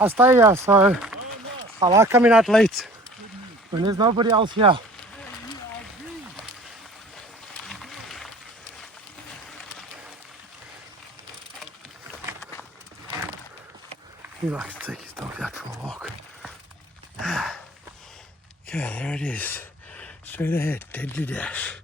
I stay here, so I like coming out late when there's nobody else here. He likes to take his dog out for a walk. Okay, there it is. Straight ahead, Deadly Dash.